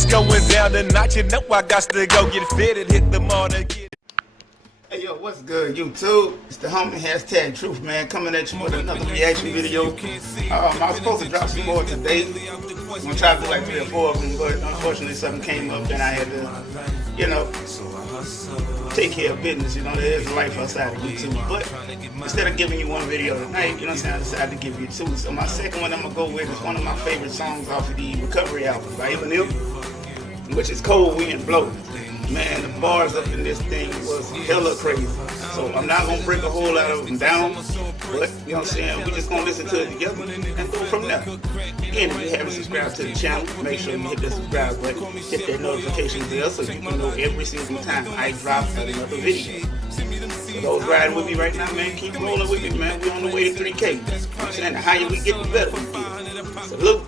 It's going down tonight, you know I got to go get fitted, hit the mall to get. Hey yo, what's good YouTube? It's the homie hashtag Truth Man coming at you with another reaction video. I was supposed to drop some more today. I'm gonna try to do like 3 or 4 of them, but unfortunately something came up and I had to, take care of business. There is a life outside of YouTube. But instead of giving you one video tonight, what I'm saying, I decided to give you 2. So my second one I'm gonna go with is one of my favorite songs off of the Recovery album by Eminem, which is Cold Wind Blows. Man, the bars up in this thing was hella crazy. So I'm not gonna break a whole lot of them down, but what I'm saying, we just gonna listen to it together and go from there. Again, if you haven't subscribed to the channel, make sure you hit the subscribe button, hit that notification bell so you can know every single time I drop another video. For those riding with me right now, man, keep rolling with me, man. We on the way to 3K. I'm saying, the higher we get, the better we get. Salute.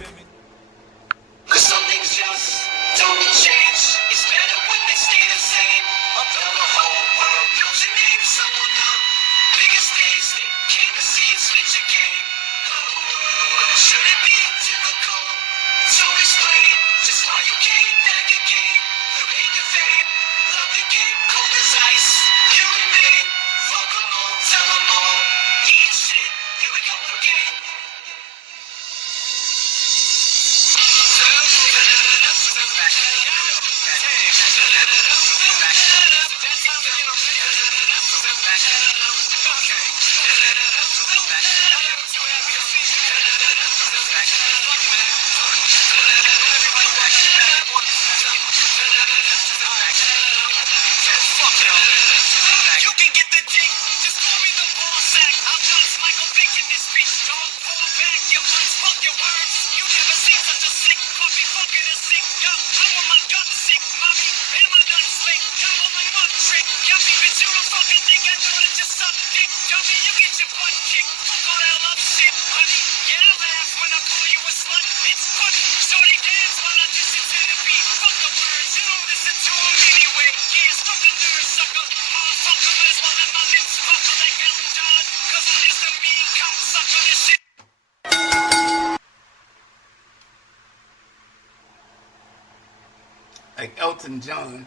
Like Elton John,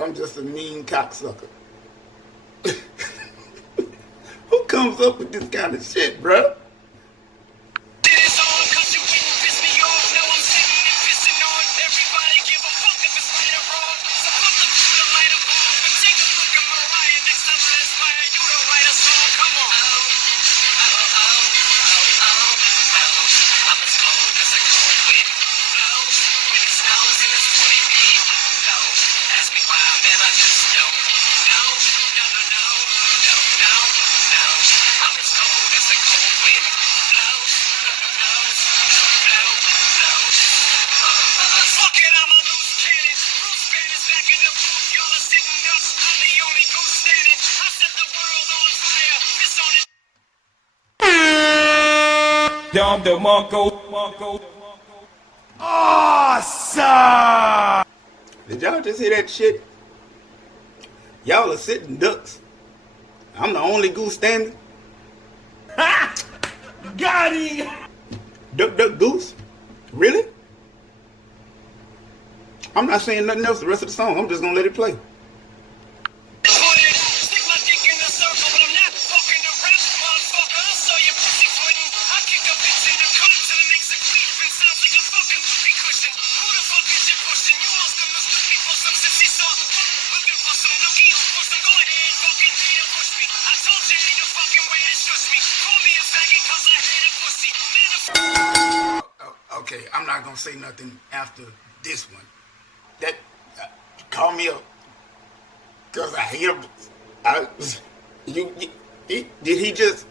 I'm just a mean cocksucker. Who comes up with this kind of shit, bruh? Dom DeMarco. Awesome! Did y'all just hear that shit? Y'all are sitting ducks. I'm the only goose standing. Ha! Got him! Duck, duck, goose? Really? I'm not saying nothing else the rest of the song. I'm just gonna let it play. Okay, I'm not gonna say nothing after this one. That call me up, cause I hear. Did he just